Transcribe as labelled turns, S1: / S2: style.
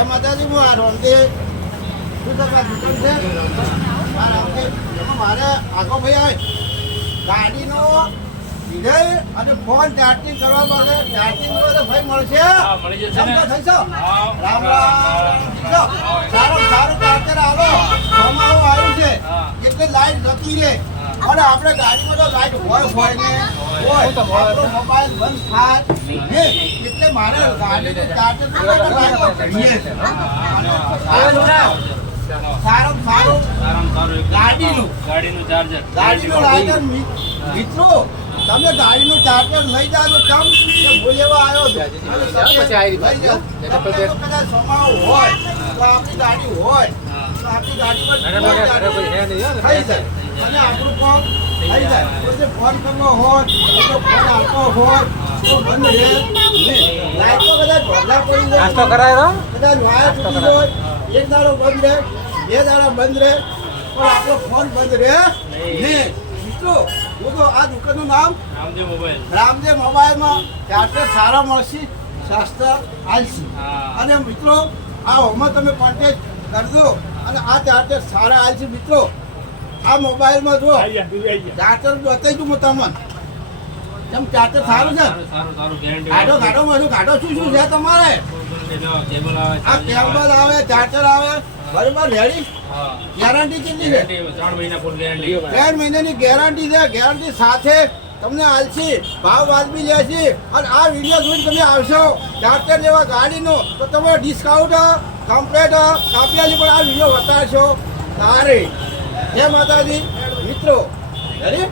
S1: જય માતાજી હું આ રોમતે મારે આગો ભાઈ આવે. ગાડીનો લીધે અને ફોન ચાર્જિંગ કરવા માટે. ચાર્જિંગ તો ભાઈ મળશે.
S2: જશે
S1: થઈ છો? રામ રામ. સારું સારું અને આપણે ગાડીમાં તો લાઈટ હોય હોય ને હોય. આપણો મોબાઈલ બંધ થાય. ને એટલે મારે ગાડીનું ચાર્જર તો લાઈટ કરીએ. છે સારું. સારું ગાડીનું.
S2: ગાડીનું ચાર્જર
S1: ગાડીનું લાઈટર મિત્રો તમે ગાડીનું ચાર્જર લઈ જાજો કેમ કે બોલેવા આવ્યો છે.
S3: પછી આવી
S1: કદાચ સમાવ હોય તો આપણી ગાડી હોય. ગાડીમાં? થઈ જાય. અને આપણું કામ થઈ જાય. પછી ફોન કરવો હોય તો ફોન આપવો હોય તો બંધ રહે. નહીં લાઈટમાં બધા ઢોકળા પડી જાય.
S3: નાસ્તો કરાયો
S1: તૂટી હોય. એક દાડો બંધ રહે બે દાડા બંધ રહે. પણ આપણો ફોન બંધ રહે નહીં. મિત્રો હું તો આ દુકાનનું નામ
S2: રામદેવ મોબાઈલ.
S1: રામદેવ મોબાઈલમાં ચાર્જર સારા મળશે સસ્તા આલસી. અને મિત્રો આ હોમાં તમે કોન્ટેક્ટ કરજો. અને આ ચાર્જર સારા આલસી મિત્રો. આ મોબાઈલમાં જો ચાર્જર બતાવી દઉં હું તમને. કેમ ચાર્જર સારું છે?
S2: સારું સારું સારું ગેરંટી
S1: ગાડો ગાડો બધું ગાડો શું શું છે તમારે?
S2: આવે
S1: આ કેબલ આવે ચાર્જર આવે બરોબર રેડી ગેરંટી કેટલી છે?
S2: ગેરંટી ત્રણ મહિના
S1: ત્રણ મહિનાની ગેરંટી છે. ગેરંટી સાથે તમને આલસી ભાવ વાજબી લેશી અને આ વીડિયો જોઈને તમે આવશો ચાર્જર લેવા ગાડીનો, તો તમે ડિસ્કાઉન્ટ કમ્પ્લેટ કાપ્યાલી પણ આ વીડિયો બતાવશો તારે. જય માતાજી. મિત્રો રેડી